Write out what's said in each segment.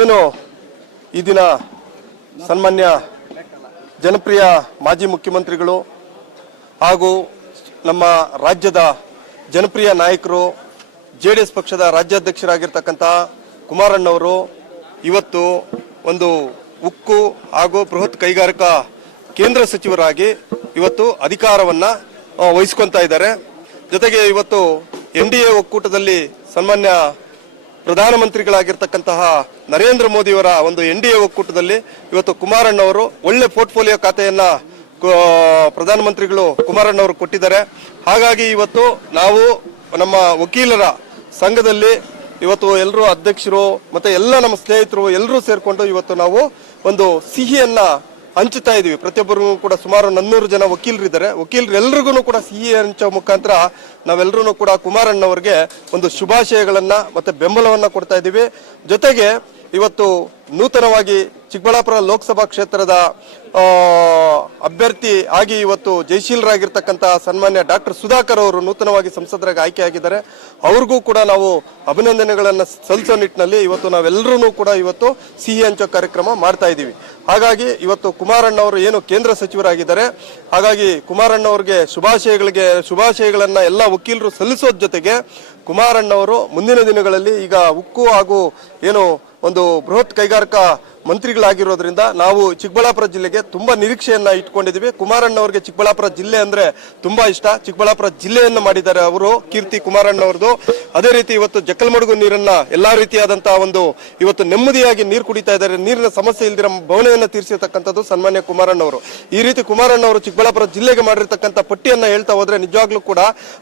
ಏನು ಈ ದಿನ ಸನ್ಮಾನ್ಯ ಜನಪ್ರಿಯ ಮಾಜಿ ಮುಖ್ಯಮಂತ್ರಿಗಳು ಹಾಗೂ ನಮ್ಮ ರಾಜ್ಯದ ಜನಪ್ರಿಯ ನಾಯಕರು ಜೆ ಡಿ ಎಸ್ ಪಕ್ಷದ ರಾಜ್ಯಾಧ್ಯಕ್ಷರಾಗಿರ್ತಕ್ಕಂಥ ಕುಮಾರಣ್ಣವರು ಇವತ್ತು ಒಂದು ಉಕ್ಕು ಹಾಗೂ ಬೃಹತ್ ಕೈಗಾರಿಕಾ ಕೇಂದ್ರ ಸಚಿವರಾಗಿ ಇವತ್ತು ಅಧಿಕಾರವನ್ನು ವಹಿಸ್ಕೊತಾ ಇದ್ದಾರೆ. ಜೊತೆಗೆ ಇವತ್ತು ಎನ್ ಡಿ ಎ ಒಕ್ಕೂಟದಲ್ಲಿ ಸನ್ಮಾನ್ಯ ಪ್ರಧಾನಮಂತ್ರಿಗಳಾಗಿರ್ತಕ್ಕಂತಹ ನರೇಂದ್ರ ಮೋದಿಯವರ ಒಂದು ಎನ್ ಡಿ ಎ ಒಕ್ಕೂಟದಲ್ಲಿ ಇವತ್ತು ಕುಮಾರಣ್ಣವರು ಒಳ್ಳೆ ಪೋರ್ಟ್ಫೋಲಿಯೋ ಖಾತೆಯನ್ನ ಪ್ರಧಾನಮಂತ್ರಿಗಳು ಕುಮಾರಣ್ಣವರು ಕೊಟ್ಟಿದ್ದಾರೆ. ಹಾಗಾಗಿ ಇವತ್ತು ನಾವು ನಮ್ಮ ವಕೀಲರ ಸಂಘದಲ್ಲಿ ಇವತ್ತು ಎಲ್ಲರೂ ಅಧ್ಯಕ್ಷರು ಮತ್ತೆ ಎಲ್ಲ ನಮ್ಮ ಸ್ನೇಹಿತರು ಎಲ್ಲರೂ ಸೇರಿಕೊಂಡು ಇವತ್ತು ನಾವು ಒಂದು ಸಿಹಿಯನ್ನ ಹಂಚುತ್ತಾ ಇದೀವಿ. ಪ್ರತಿಯೊಬ್ಬರಿಗೂ ಕೂಡ ಸುಮಾರು ನನ್ನೂರು ಜನ ವಕೀಲರಿದ್ದಾರೆ. ವಕೀಲರು ಎಲ್ರಿಗೂ ಕೂಡ ಸಿಹಿ ಹಂಚೋ ಮುಖಾಂತರ ನಾವೆಲ್ಲರೂ ಕೂಡ ಕುಮಾರಣ್ಣವ್ರಿಗೆ ಒಂದು ಶುಭಾಶಯಗಳನ್ನ ಮತ್ತೆ ಬೆಂಬಲವನ್ನ ಕೊಡ್ತಾ ಇದ್ದೀವಿ ಜೊತೆಗೆ ಇವತ್ತು ನೂತನವಾಗಿ ಚಿಕ್ಕಬಳ್ಳಾಪುರ ಲೋಕಸಭಾ ಕ್ಷೇತ್ರದ ಅಭ್ಯರ್ಥಿ ಆಗಿ ಇವತ್ತು ಜಯಶೀಲರಾಗಿರ್ತಕ್ಕಂಥ ಸನ್ಮಾನ್ಯ ಡಾಕ್ಟರ್ ಸುಧಾಕರ್ ಅವರು ನೂತನವಾಗಿ ಸಂಸದರಾಗಿ ಆಯ್ಕೆಯಾಗಿದ್ದಾರೆ. ಅವ್ರಿಗೂ ಕೂಡ ನಾವು ಅಭಿನಂದನೆಗಳನ್ನು ಸಲ್ಲಿಸೋ ನಿಟ್ಟಿನಲ್ಲಿ ಇವತ್ತು ನಾವೆಲ್ಲರೂ ಕೂಡ ಇವತ್ತು ಸಿಹಿ ಹಂಚೋ ಕಾರ್ಯಕ್ರಮ ಮಾಡ್ತಾ ಇದ್ದೀವಿ. ಹಾಗಾಗಿ ಇವತ್ತು ಕುಮಾರಣ್ಣವರು ಏನು ಕೇಂದ್ರ ಸಚಿವರಾಗಿದ್ದಾರೆ, ಹಾಗಾಗಿ ಕುಮಾರಣ್ಣವ್ರಿಗೆ ಶುಭಾಶಯಗಳಿಗೆ, ಶುಭಾಶಯಗಳನ್ನು ಎಲ್ಲ ವಕೀಲರು ಸಲ್ಲಿಸೋದ್ ಜೊತೆಗೆ ಕುಮಾರಣ್ಣವರು ಮುಂದಿನ ದಿನಗಳಲ್ಲಿ ಈಗ ಉಕ್ಕು ಹಾಗೂ ಏನು ಒಂದು ಬೃಹತ್ ಕೈಗಾರಿಕಾ ಮಂತ್ರಿಗಳಾಗಿರೋದ್ರಿಂದ ನಾವು ಚಿಕ್ಕಬಳ್ಳಾಪುರ ಜಿಲ್ಲೆಗೆ ತುಂಬಾ ನಿರೀಕ್ಷೆಯನ್ನ ಇಟ್ಕೊಂಡಿದ್ದೀವಿ. ಕುಮಾರಣ್ಣವ್ರಿಗೆ ಚಿಕ್ಕಬಳ್ಳಾಪುರ ಜಿಲ್ಲೆ ಅಂದ್ರೆ ತುಂಬಾ ಇಷ್ಟ. ಚಿಕ್ಕಬಳ್ಳಾಪುರ ಜಿಲ್ಲೆಯನ್ನ ಮಾಡಿದ್ದಾರೆ ಅವರು, ಕೀರ್ತಿ ಕುಮಾರಣ್ಣವ್ರದ್ದು. ಅದೇ ರೀತಿ ಇವತ್ತು ಜಕ್ಕಲ್ಮಡುಗು ನೀರನ್ನ ಎಲ್ಲಾ ರೀತಿಯಾದಂತಹ ಒಂದು ಇವತ್ತು ನೆಮ್ಮದಿಯಾಗಿ ನೀರು ಕುಡಿತಾ ಇದ್ದಾರೆ. ನೀರಿನ ಸಮಸ್ಯೆ ಇಲ್ದಿರ ಭವನೆಯನ್ನ ತೀರಿಸಿರ್ತಕ್ಕಂಥದ್ದು ಸನ್ಮಾನ್ಯ ಕುಮಾರಣ್ಣವರು. ಈ ರೀತಿ ಕುಮಾರಣ್ಣವರು ಚಿಕ್ಕಬಳ್ಳಾಪುರ ಜಿಲ್ಲೆಗೆ ಮಾಡಿರ್ತಕ್ಕಂಥ ಪಟ್ಟಿಯನ್ನ ಹೇಳ್ತಾ ಹೋದ್ರೆ ನಿಜವಾಗ್ಲೂ ಕೂಡ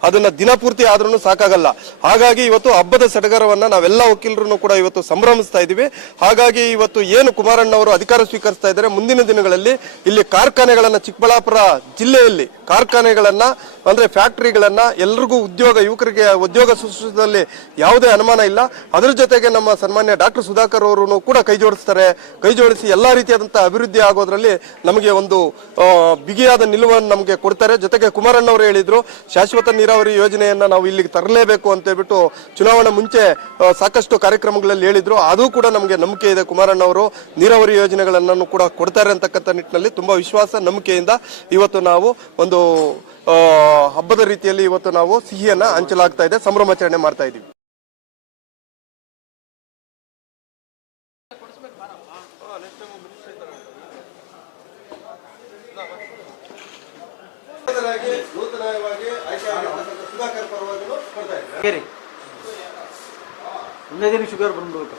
ಅದನ್ನ ದಿನಪೂರ್ತಿ ಆದ್ರೂ ಸಾಕಾಗಲ್ಲ. ಹಾಗಾಗಿ ಇವತ್ತು ಹಬ್ಬದ ಸಡಗರವನ್ನ ನಾವೆಲ್ಲ ವಕೀಲರು ಕೂಡ ಇವತ್ತು ಸಂಭ್ರಮಿಸ್ತಾ ಇದ್ದೀವಿ. ಹಾಗಾಗಿ ಇವತ್ತು ಏನು ಕುಮಾರಣ್ಣವರು ಅಧಿಕಾರ ಸ್ವೀಕರಿಸ್ತಾ ಇದ್ದಾರೆ. ಮುಂದಿನ ದಿನಗಳಲ್ಲಿ ಇಲ್ಲಿ ಕಾರ್ಖಾನೆಗಳನ್ನ ಚಿಕ್ಕಬಳ್ಳಾಪುರ ಜಿಲ್ಲೆಯಲ್ಲಿ ಕಾರ್ಖಾನೆಗಳನ್ನ ಅಂದ್ರೆ ಫ್ಯಾಕ್ಟ್ರಿಗಳನ್ನು ಎಲ್ರಿಗೂ ಉದ್ಯೋಗ, ಯುವಕರಿಗೆ ಉದ್ಯೋಗ ಸೃಷ್ಟಿಸಿದಲ್ಲಿ ಯಾವುದೇ ಅನುಮಾನ ಇಲ್ಲ. ಅದರ ಜೊತೆಗೆ ನಮ್ಮ ಸನ್ಮಾನ್ಯ ಡಾಕ್ಟರ್ ಸುಧಾಕರ್ ಅವರು ಕೂಡ ಕೈ ಜೋಡಿಸ್ತಾರೆ. ಕೈ ಜೋಡಿಸಿ ಎಲ್ಲಾ ರೀತಿಯಾದಂತಹ ಅಭಿವೃದ್ಧಿ ಆಗೋದ್ರಲ್ಲಿ ನಮಗೆ ಒಂದು ಬಿಗಿಯಾದ ನಿಲುವನ್ನು ನಮಗೆ ಕೊಡ್ತಾರೆ. ಜೊತೆಗೆ ಕುಮಾರಣ್ಣವರು ಹೇಳಿದ್ರು, ಶಾಶ್ವತ ನೀರಾವರಿ ಯೋಜನೆಯನ್ನ ನಾವು ಇಲ್ಲಿಗೆ ತರಲೇಬೇಕು ಅಂತ ಹೇಳ್ಬಿಟ್ಟು ಚುನಾವಣೆ ಮುಂಚೆ ಸಾಕಷ್ಟು ಕಾರ್ಯಕ್ರಮಗಳಲ್ಲಿ ಹೇಳಿದರು. ಅದು ಕೂಡ ನಮಗೆ ನಂಬಿಕೆ ಇದೆ ಕುಮಾರಣ್ಣವರು ನೀರಾವರಿ ಯೋಜನೆಗಳನ್ನು ಕೂಡ ಕೊಡ್ತಾರೆ ಅಂತಕ್ಕಂಥ ನಿಟ್ಟಿನಲ್ಲಿ ತುಂಬಾ ವಿಶ್ವಾಸ, ನಂಬಿಕೆಯಿಂದ ಇವತ್ತು ನಾವು ಒಂದು ಹಬ್ಬದ ರೀತಿಯಲ್ಲಿ ಇವತ್ತು ನಾವು ಸಿಹಿಯನ್ನ ಹಂಚಲಾಗ್ತಾ ಇದೆ ಸಂಭ್ರಮಾಚರಣೆ ಮಾಡ್ತಾ ಇದ್ದೀವಿ ಕೇರಿ. ಒಂದೇ ದಿನ ಶುಗರ್ ಬಂದ್ಬಿಟ್ಟು